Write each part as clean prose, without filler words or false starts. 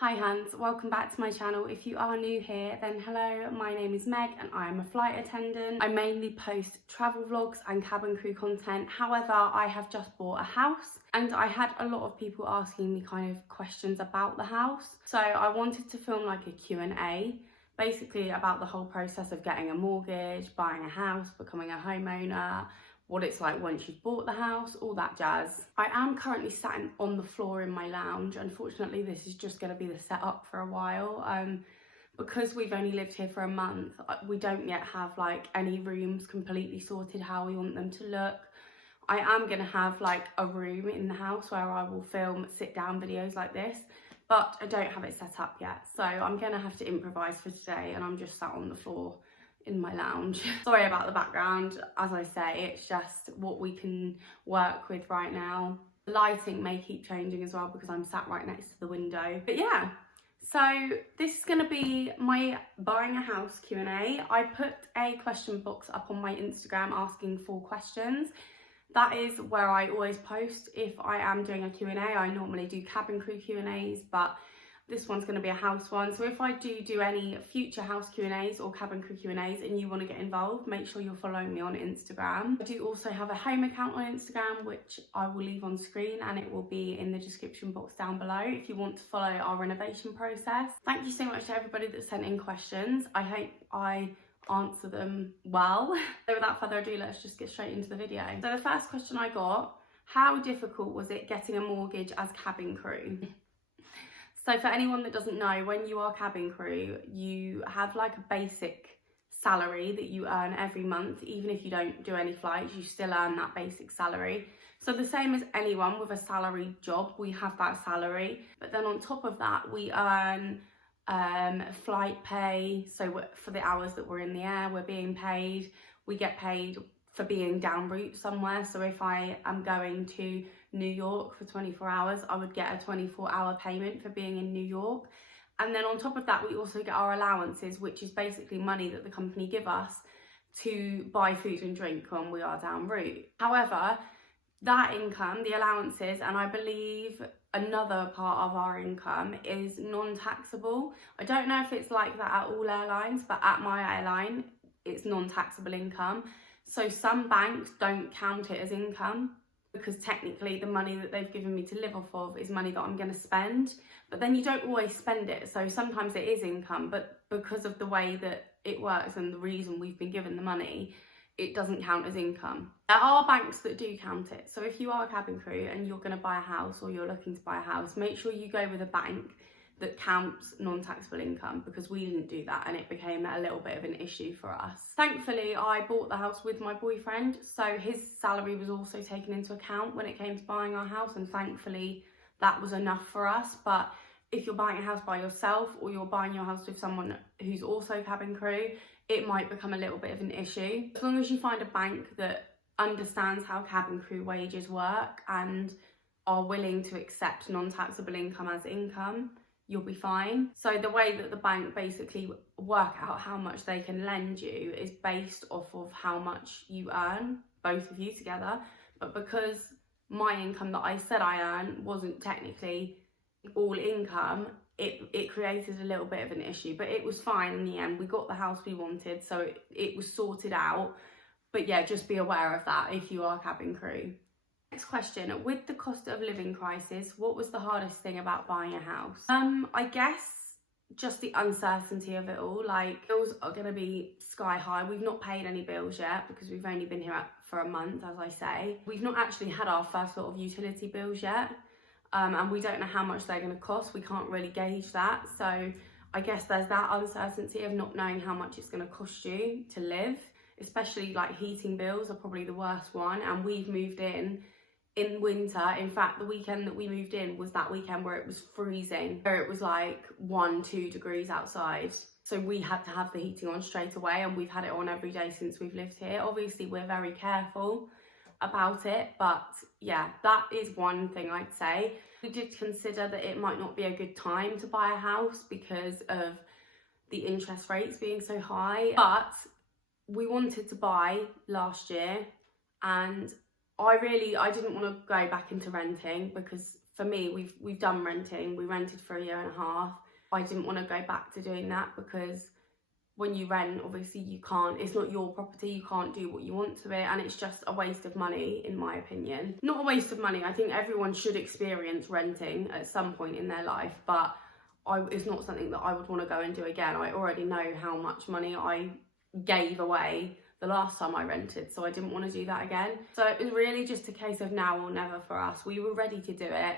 Hi Hans, welcome back to my channel. If you are new here, then hello, my name is Meg and I am a flight attendant. I mainly post travel vlogs and cabin crew content. However, I have just bought a house and I had a lot of people asking me kind of questions about the house. So I wanted to film like a Q&A, basically about the whole process of getting a mortgage, buying a house, becoming a homeowner, what it's like once you've bought the house, all that jazz. I am currently sat on the floor in my lounge. Unfortunately, this is just going to be the setup for a while. Because we've only lived here for a month, we don't yet have like any rooms completely sorted how we want them to look. I am going to have like a room in the house where I will film sit down videos like this, but I don't have it set up yet. So I'm going to have to improvise for today and I'm just sat on the floor in my lounge. Sorry about the background. As I say, it's just what we can work with right now. The lighting may keep changing as well because I'm sat right next to the window. But yeah, so this is going to be my buying a house Q&A. I put a question box up on my Instagram asking for questions. That is where I always post if I am doing a Q&A. I normally do cabin crew Q&As, but this one's going to be a house one. So if I do any future house Q&As or cabin crew Q&As and you want to get involved, make sure you're following me on Instagram. I do also have a home account on Instagram, which I will leave on screen and it will be in the description box down below if you want to follow our renovation process. Thank you so much to everybody that sent in questions. I hope I answer them well. So without further ado, let's just get straight into the video. So the first question I got, how difficult was it getting a mortgage as cabin crew? So for anyone that doesn't know, when you are cabin crew, you have like a basic salary that you earn every month. Even if you don't do any flights, you still earn that basic salary. So the same as anyone with a salaried job, we have that salary. But then on top of that, we earn flight pay. So for the hours that we're in the air, we're being paid. We get paid for being en route somewhere. So if I am going to New York for 24 hours, I would get a 24-hour payment for being in New York. And then on top of that, we also get our allowances, which is basically money that the company give us to buy food and drink when we are en route. However, that income, the allowances, and I believe another part of our income is non-taxable. I don't know if it's like that at all airlines, but at my airline, it's non-taxable income. So some banks don't count it as income because technically the money that they've given me to live off of is money that I'm going to spend. But then you don't always spend it. So sometimes it is income, but because of the way that it works and the reason we've been given the money, it doesn't count as income. There are banks that do count it. So if you are a cabin crew and you're going to buy a house or you're looking to buy a house, make sure you go with a bank that counts non-taxable income, because we didn't do that and it became a little bit of an issue for us. Thankfully, I bought the house with my boyfriend, so his salary was also taken into account when it came to buying our house, and thankfully that was enough for us. But if you're buying a house by yourself or you're buying your house with someone who's also cabin crew, it might become a little bit of an issue. As long as you find a bank that understands how cabin crew wages work and are willing to accept non-taxable income as income, you'll be fine. So the way that the bank basically work out how much they can lend you is based off of how much you earn, both of you together. But because my income that I said I earn wasn't technically all income, it created a little bit of an issue, but it was fine in the end. We got the house we wanted, so it was sorted out. But yeah, just be aware of that if you are cabin crew. Next question, with the cost of living crisis, what was the hardest thing about buying a house? I guess just the uncertainty of it all. Like, bills are going to be sky high. We've not paid any bills yet because we've only been here for a month, as I say. We've not actually had our first lot of utility bills yet, and we don't know how much they're going to cost. We can't really gauge that. So I guess there's that uncertainty of not knowing how much it's going to cost you to live, especially like heating bills are probably the worst one. And we've moved in winter. In fact, the weekend that we moved in was that weekend where it was freezing, where it was like 1-2 degrees outside. So we had to have the heating on straight away, and we've had it on every day since we've lived here. Obviously, we're very careful about it, but yeah, that is one thing I'd say. We did consider that it might not be a good time to buy a house because of the interest rates being so high, but we wanted to buy last year, and I didn't want to go back into renting because for me, we've done renting. We rented for 1.5 years. I didn't want to go back to doing that because when you rent, obviously you can't, it's not your property, you can't do what you want to it, and it's just a waste of money, in my opinion. Not a waste of money, I think everyone should experience renting at some point in their life, but it's not something that I would want to go and do again. I already know how much money I gave away the last time I rented, so I didn't want to do that again. So it was really just a case of now or never for us. We were ready to do it,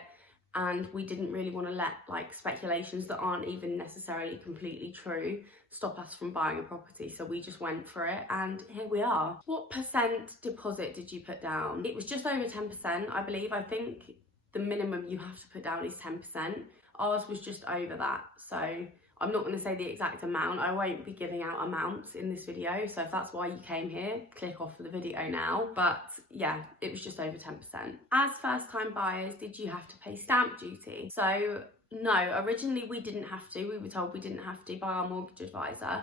and we didn't really want to let like speculations that aren't even necessarily completely true stop us from buying a property. So we just went for it, and here we are. What percent deposit did you put down? It was just over 10%, I believe. I think the minimum you have to put down is 10%. Ours was just over that, so I'm not going to say the exact amount. I won't be giving out amounts in this video, so if that's why you came here, click off of the video now. But yeah, it was just over 10%. As first time buyers, did you have to pay stamp duty? So no, originally we didn't have to. We were told we didn't have to by our mortgage advisor,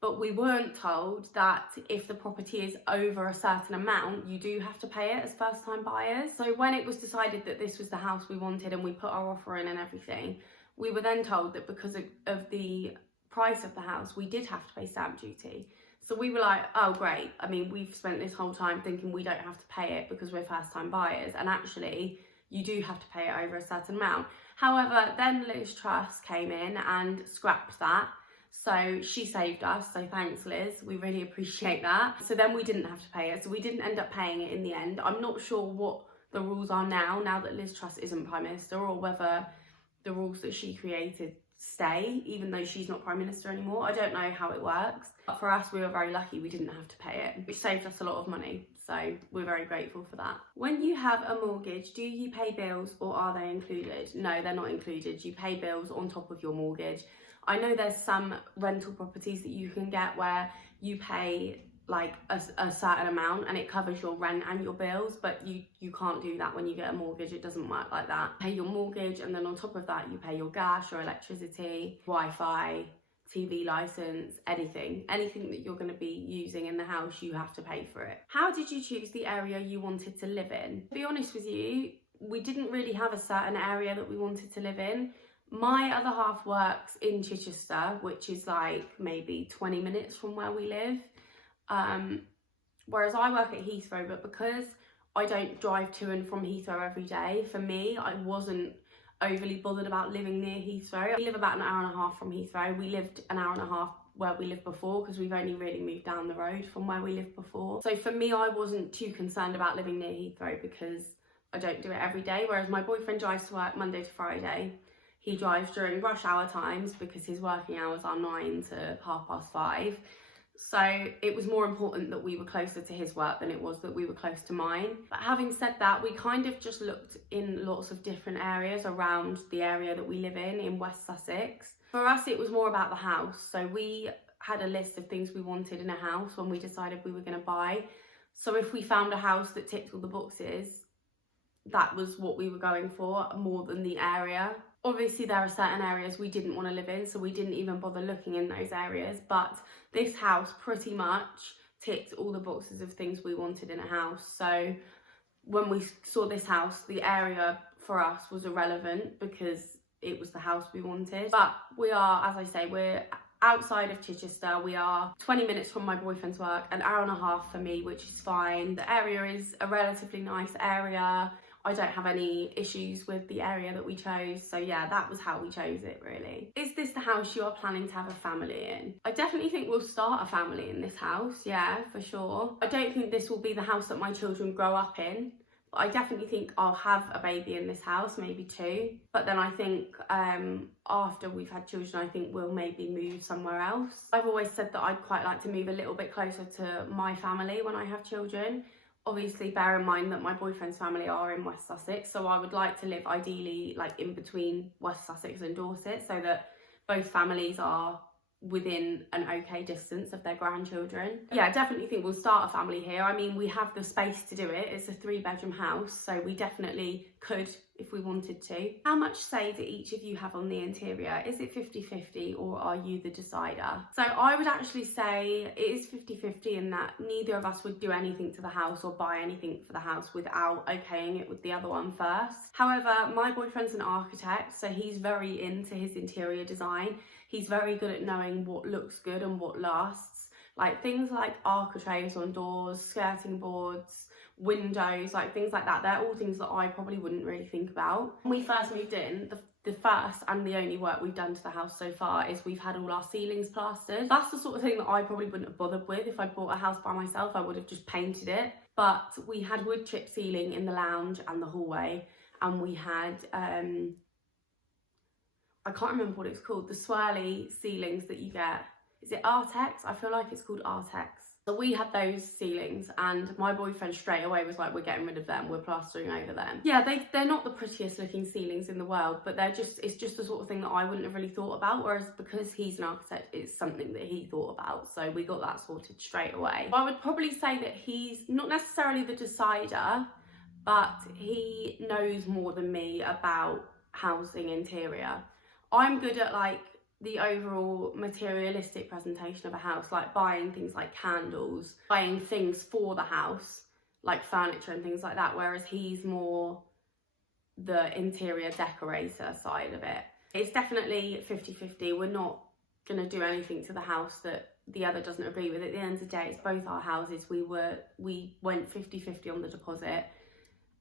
but we weren't told that if the property is over a certain amount, you do have to pay it as first time buyers. So when it was decided that this was the house we wanted and we put our offer in and everything, we were then told that because of the price of the house, we did have to pay stamp duty. So we were like, oh great, I mean, we've spent this whole time thinking we don't have to pay it because we're first time buyers, and actually you do have to pay it over a certain amount. However, then Liz Truss came in and scrapped that. So she saved us, so thanks Liz, we really appreciate that. So then we didn't have to pay it, so we didn't end up paying it in the end. I'm not sure what the rules are now that Liz Truss isn't Prime Minister, or whether the rules that she created stay even though she's not Prime Minister anymore. I don't know how it works, but for us we were very lucky we didn't have to pay it, which saved us a lot of money, so we're very grateful for that. When you have a mortgage, do you pay bills or are they included? No, they're not included. You pay bills on top of your mortgage. I know there's some rental properties that you can get where you pay like a certain amount and it covers your rent and your bills, but you can't do that when you get a mortgage. It doesn't work like that. Pay your mortgage, and then on top of that you pay your gas, your electricity, Wi-Fi, TV license, anything that you're going to be using in the house, you have to pay for it. How did you choose the area you wanted to live in? To be honest with you, we didn't really have a certain area that we wanted to live in. My other half works in Chichester, which is like maybe 20 minutes from where we live. Whereas I work at Heathrow, but because I don't drive to and from Heathrow every day, for me, I wasn't overly bothered about living near Heathrow. We live about 1.5 hours from Heathrow. We lived 1.5 hours where we lived before because we've only really moved down the road from where we lived before. So for me, I wasn't too concerned about living near Heathrow because I don't do it every day. Whereas my boyfriend drives to work Monday to Friday. He drives during rush hour times because his working hours are 9 to 5:30. So it was more important that we were closer to his work than it was that we were close to mine. But having said that, we kind of just looked in lots of different areas around the area that we live in West Sussex. For us, it was more about the house. So we had a list of things we wanted in a house when we decided we were going to buy. So if we found a house that ticked all the boxes, that was what we were going for more than the area. Obviously, there are certain areas we didn't want to live in, so we didn't even bother looking in those areas. But this house pretty much ticked all the boxes of things we wanted in a house. So when we saw this house, the area for us was irrelevant because it was the house we wanted. But we are, as I say, we're outside of Chichester. We are 20 minutes from my boyfriend's work, 1.5 hours for me, which is fine. The area is a relatively nice area. I don't have any issues with the area that we chose. So yeah, that was how we chose it really. Is this the house you are planning to have a family in? I definitely think we'll start a family in this house. Yeah, for sure. I don't think this will be the house that my children grow up in. But I definitely think I'll have a baby in this house, maybe 2. But then I think after we've had children, I think we'll maybe move somewhere else. I've always said that I'd quite like to move a little bit closer to my family when I have children. Obviously, bear in mind that my boyfriend's family are in West Sussex, so I would like to live ideally like in between West Sussex and Dorset so that both families are within an okay distance of their grandchildren. Yeah, I definitely think we'll start a family here. I mean, we have the space to do it. It's a 3-bedroom house, so we definitely could, if we wanted to. How much say do each of you have on the interior? Is it 50-50 or are you the decider? So I would actually say it is 50-50 in that neither of us would do anything to the house or buy anything for the house without okaying it with the other one first. However, my boyfriend's an architect, so he's very into his interior design. He's very good at knowing what looks good and what lasts. Like things like architraves on doors, skirting boards, windows, like things like that. They're all things that I probably wouldn't really think about. When we first moved in, the first and the only work we've done to the house so far is we've had all our ceilings plastered. That's the sort of thing that I probably wouldn't have bothered with. If I'd bought a house by myself, I would have just painted it. But we had wood chip ceiling in the lounge and the hallway, and we had I can't remember what it's called, the swirly ceilings that you get. Is it Artex? I feel like it's called Artex. So we had those ceilings, and my boyfriend straight away was like, we're getting rid of them, we're plastering over them. Yeah, they're not the prettiest looking ceilings in the world, but it's just the sort of thing that I wouldn't have really thought about, whereas because he's an architect, it's something that he thought about, so we got that sorted straight away. I would probably say that he's not necessarily the decider, but he knows more than me about housing interior. I'm good at like the overall materialistic presentation of a house, like buying things like candles, buying things for the house, like furniture and things like that, whereas he's more the interior decorator side of it. It's definitely 50-50. We're not going to do anything to the house that the other doesn't agree with. At the end of the day, it's both our houses. We went 50-50 on the deposit,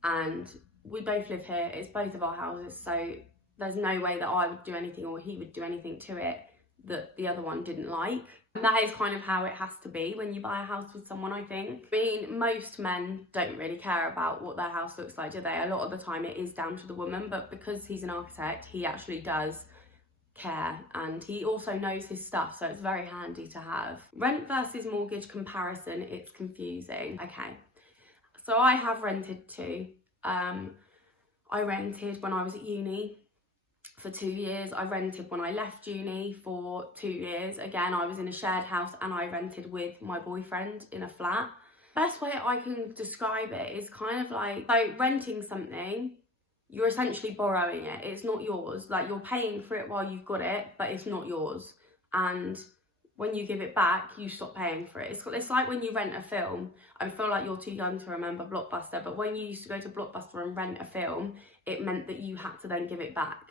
and we both live here. It's both of our houses, so there's no way that I would do anything or he would do anything to it that the other one didn't like. And that is kind of how it has to be when you buy a house with someone, I think. I mean, most men don't really care about what their house looks like, do they? A lot of the time it is down to the woman, but because he's an architect, he actually does care, and he also knows his stuff, so it's very handy to have. Rent versus mortgage comparison, it's confusing. Okay, so I have rented too. I rented when I was at uni for 2 years. I rented when I left uni for 2 years. Again, I was in a shared house and I rented with my boyfriend in a flat. Best way I can describe it is kind of like, so renting something, you're essentially borrowing it. It's not yours. Like, you're paying for it while you've got it, but it's not yours. And when you give it back, you stop paying for it. It's like when you rent a film. I feel like you're too young to remember Blockbuster, but when you used to go to Blockbuster and rent a film, it meant that you had to then give it back.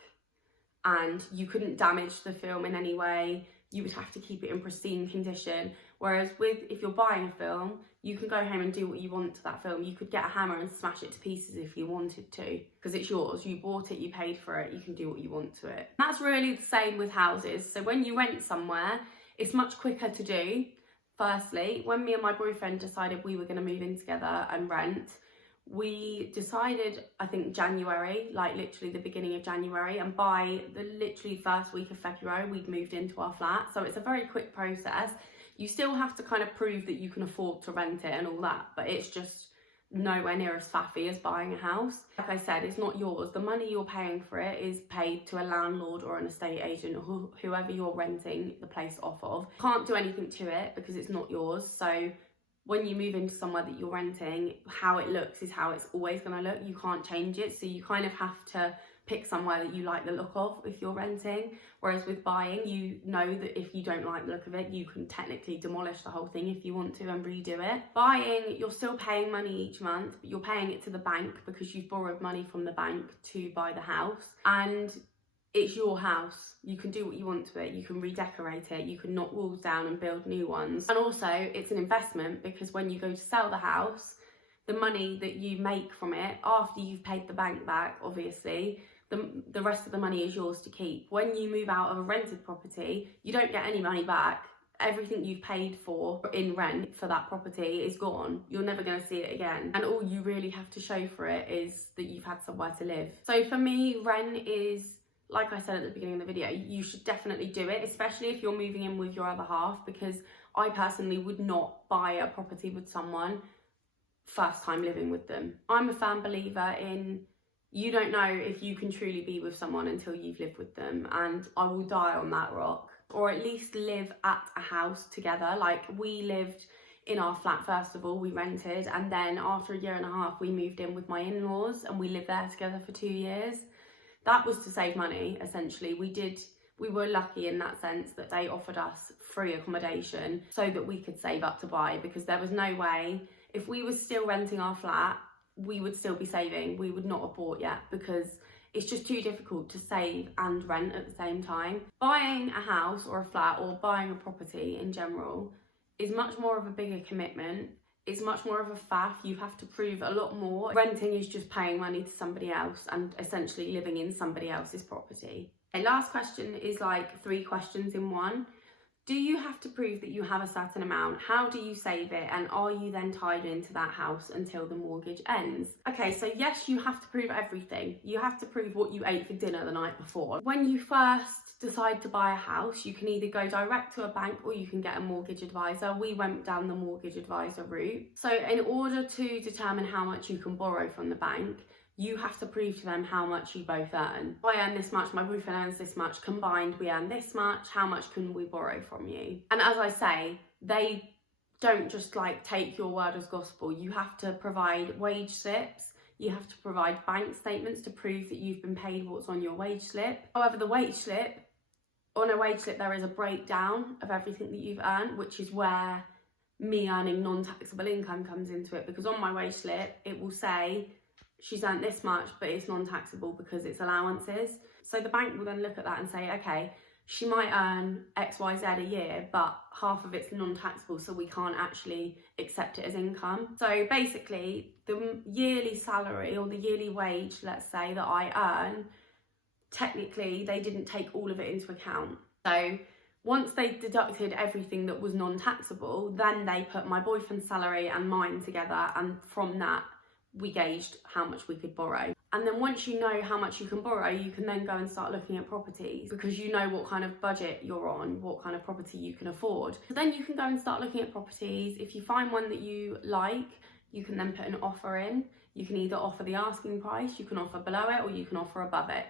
And you couldn't damage the film in any way. You would have to keep it in pristine condition. Whereas if you're buying a film, you can go home and do what you want to that film. You could get a hammer and smash it to pieces if you wanted to, because it's yours. You bought it, you paid for it, you can do what you want to it. And that's really the same with houses. So when you rent somewhere, it's much quicker to do. Firstly, when me and my boyfriend decided we were going to move in together and rent, we decided, I think January, like literally the beginning of January, and by the literally first week of February, we'd moved into our flat. So it's a very quick process. You still have to kind of prove that you can afford to rent it and all that, but it's just nowhere near as faffy as buying a house. Like I said, it's not yours. The money you're paying for it is paid to a landlord or an estate agent or whoever you're renting the place off of. You can't do anything to it because it's not yours. So when you move into somewhere that you're renting, how it looks is how it's always going to look. You can't change it. So you kind of have to pick somewhere that you like the look of if you're renting. Whereas with buying, you know that if you don't like the look of it, you can technically demolish the whole thing if you want to and redo it. Buying, you're still paying money each month, but you're paying it to the bank because you've borrowed money from the bank to buy the house. And it's your house. You can do what you want to it. You can redecorate it. You can knock walls down and build new ones. And also, it's an investment because when you go to sell the house, the money that you make from it, after you've paid the bank back, obviously, the rest of the money is yours to keep. When you move out of a rented property, you don't get any money back. Everything you've paid for in rent for that property is gone. You're never going to see it again. And all you really have to show for it is that you've had somewhere to live. So for me, rent is, like I said at the beginning of the video, you should definitely do it, especially if you're moving in with your other half, because I personally would not buy a property with someone first time living with them. I'm a firm believer in, you don't know if you can truly be with someone until you've lived with them, and I will die on that rock. Or at least live at a house together. Like, we lived in our flat. First of all, we rented, and then after a year and a half we moved in with my in-laws and we lived there together for 2 years. That was to save money, essentially. We were lucky in that sense that they offered us free accommodation so that we could save up to buy, because there was no way, if we were still renting our flat, we would still be saving. We would not have bought yet, because it's just too difficult to save and rent at the same time. Buying a house or a flat, or buying a property in general, is much more of a bigger commitment. It's much more of a faff. You have to prove a lot more. Renting is just paying money to somebody else and essentially living in somebody else's property. Okay, last question is like 3 questions in one. Do you have to prove that you have a certain amount? How do you save it? And are you then tied into that house until the mortgage ends? Okay, so yes, you have to prove everything. You have to prove what you ate for dinner the night before. When you first decide to buy a house, you can either go direct to a bank or you can get a mortgage advisor. We went down the mortgage advisor route. So in order to determine how much you can borrow from the bank, you have to prove to them how much you both earn. I earn this much, my boyfriend earns this much, combined we earn this much, how much can we borrow from you? And as I say, they don't just like take your word as gospel. You have to provide wage slips, you have to provide bank statements to prove that you've been paid what's on your wage slip. However, on a wage slip there is a breakdown of everything that you've earned, which is where me earning non-taxable income comes into it, because on my wage slip it will say she's earned this much, but it's non-taxable because it's allowances. So the bank will then look at that and say, okay, she might earn XYZ a year, but half of it's non-taxable, so we can't actually accept it as income. So basically, the yearly salary or the yearly wage, let's say, that I earn, technically they didn't take all of it into account. So once they deducted everything that was non-taxable, then they put my boyfriend's salary and mine together, and from that we gauged how much we could borrow. And then once you know how much you can borrow, you can then go and start looking at properties, because you know what kind of budget you're on, what kind of property you can afford. So then you can go and start looking at properties. If you find one that you like, you can then put an offer in. You can either offer the asking price, you can offer below it, or you can offer above it.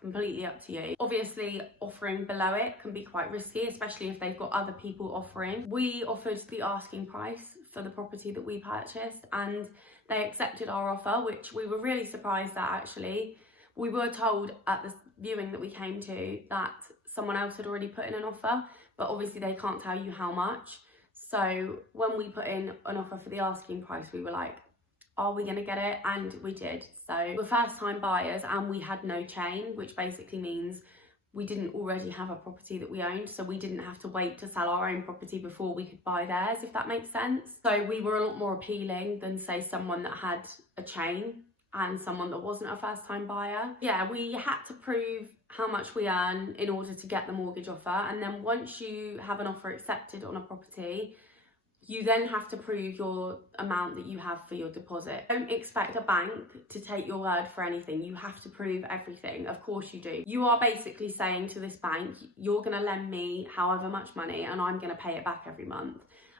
Completely up to you. Obviously, offering below it can be quite risky, especially if they've got other people offering. We offered the asking price for the property that we purchased, and they accepted our offer, which we were really surprised at, actually. We were told at the viewing that we came to that someone else had already put in an offer, but obviously they can't tell you how much. So when we put in an offer for the asking price, we were like, are we going to get it? And we did. So we're first time buyers and we had no chain, which basically means we didn't already have a property that we owned, so we didn't have to wait to sell our own property before we could buy theirs, if that makes sense. So we were a lot more appealing than, say, someone that had a chain and someone that wasn't a first time buyer. Yeah, we had to prove how much we earn in order to get the mortgage offer, and then once you have an offer accepted on a property, you then have to prove your amount that you have for your deposit. Don't expect a bank to take your word for anything. You have to prove everything. Of course you do. You are basically saying to this bank, you're going to lend me however much money and I'm going to pay it back every month.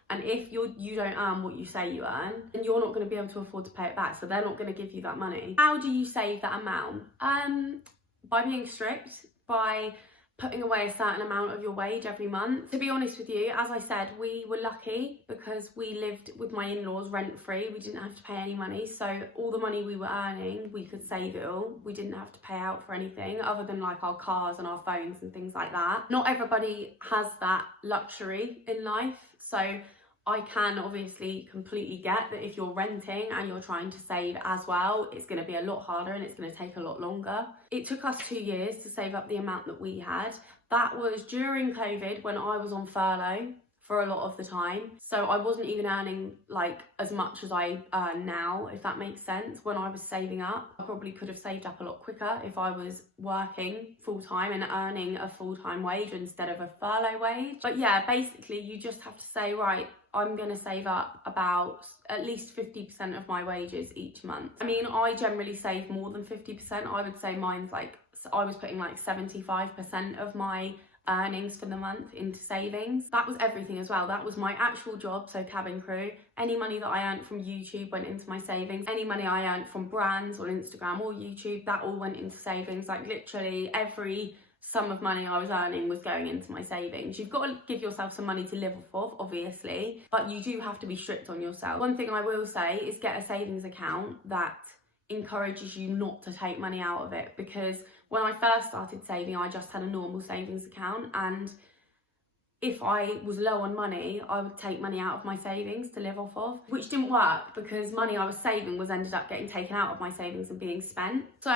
And if you don't earn what you say you earn, then you're not going to be able to afford to pay it back. So they're not going to give you that money. How do you save that amount? By being strict, by putting away a certain amount of your wage every month. To be honest with you, as I said, we were lucky because we lived with my in-laws rent-free. We didn't have to pay any money, so all the money we were earning, we could save it all. We didn't have to pay out for anything other than like our cars and our phones and things like that. Not everybody has that luxury in life, so I can obviously completely get that if you're renting and you're trying to save as well, it's going to be a lot harder and it's going to take a lot longer. It took us 2 years to save up the amount that we had. That was during COVID, when I was on furlough for a lot of the time. So I wasn't even earning like as much as I earn now, if that makes sense. When I was saving up, I probably could have saved up a lot quicker if I was working full-time and earning a full-time wage instead of a furlough wage. But yeah, basically you just have to say, right, I'm going to save up about at least 50% of my wages each month. I mean, I generally save more than 50%. I would say mine's like, I was putting like 75% of my earnings for the month into savings. That was everything as well. That was my actual job, so cabin crew. Any money that I earned from YouTube went into my savings. Any money I earned from brands on Instagram or YouTube, that all went into savings. Like literally every sum of money I was earning was going into my savings. You've got to give yourself some money to live off of, obviously, but you do have to be strict on yourself. One thing I will say is get a savings account that encourages you not to take money out of it, because when I first started saving, I just had a normal savings account, and if I was low on money, I would take money out of my savings to live off of, which didn't work because money I was saving was ended up getting taken out of my savings and being spent. So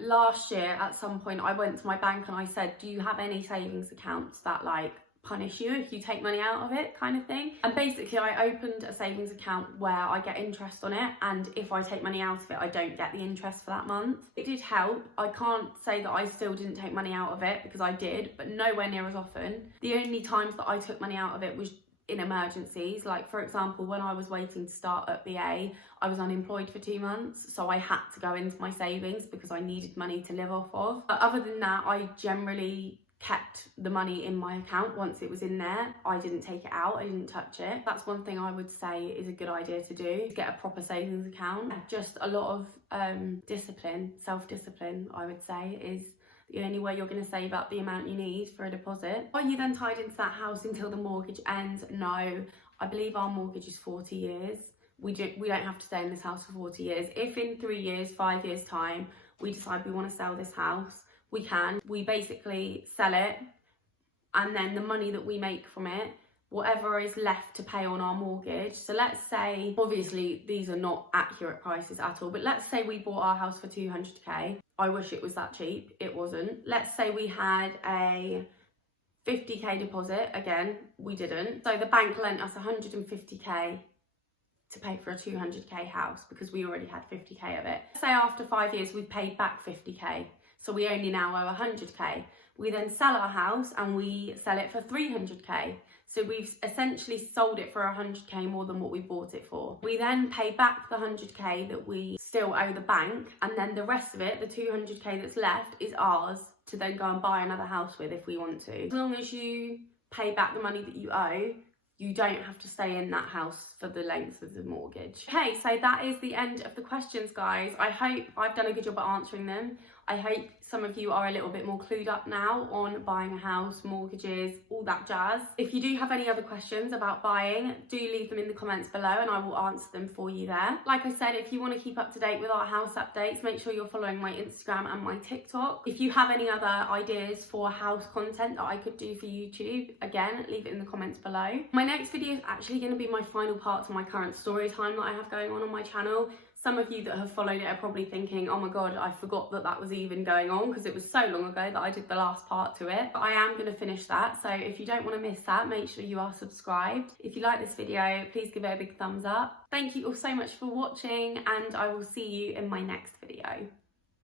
last year at some point I went to my bank and I said, do you have any savings accounts that like punish you if you take money out of it, kind of thing? And basically I opened a savings account where I get interest on it, and if I take money out of it I don't get the interest for that month. It did help. I can't say that I still didn't take money out of it, because I did, but nowhere near as often. The only times that I took money out of it was in emergencies. Like, for example, when I was waiting to start at BA, I was unemployed for 2 months, so I had to go into my savings because I needed money to live off of. But other than that, I generally kept the money in my account. Once it was in there, I didn't take it out, I didn't touch it. That's one thing I would say is a good idea to do, to get a proper savings account. Just a lot of discipline, self-discipline, I would say, is the only way you're going to save up the amount you need for a deposit. Are you then tied into that house until the mortgage ends? No, I believe our mortgage is 40 years. We don't have to stay in this house for 40 years. If in 3 years, 5 years time, we decide we want to sell this house, we can. We basically sell it, and then the money that we make from it, whatever is left to pay on our mortgage. So let's say, obviously these are not accurate prices at all, but let's say we bought our house for 200k. I wish it was that cheap, it wasn't. Let's say we had a 50k deposit, again, we didn't. So the bank lent us 150k to pay for a 200k house because we already had 50k of it. Say after 5 years we've paid back 50k. So we only now owe 100k. We then sell our house and we sell it for 300k. So we've essentially sold it for 100k more than what we bought it for. We then pay back the 100k that we still owe the bank, and then the rest of it, the 200k that's left, is ours to then go and buy another house with if we want to. As long as you pay back the money that you owe, you don't have to stay in that house for the length of the mortgage. Okay, so that is the end of the questions, guys. I hope I've done a good job at answering them. I hope some of you are a little bit more clued up now on buying a house, mortgages, all that jazz. If you do have any other questions about buying, do leave them in the comments below and I will answer them for you there. Like I said, if you want to keep up to date with our house updates, make sure you're following my Instagram and my TikTok. If you have any other ideas for house content that I could do for YouTube, again, leave it in the comments below. My next video is actually going to be my final part to my current story time that I have going on my channel. Some of you that have followed it are probably thinking, oh my god, I forgot that that was even going on, because it was so long ago that I did the last part to it. But I am going to finish that, so if you don't want to miss that, make sure you are subscribed. If you like this video, please give it a big thumbs up. Thank you all so much for watching, and I will see you in my next video.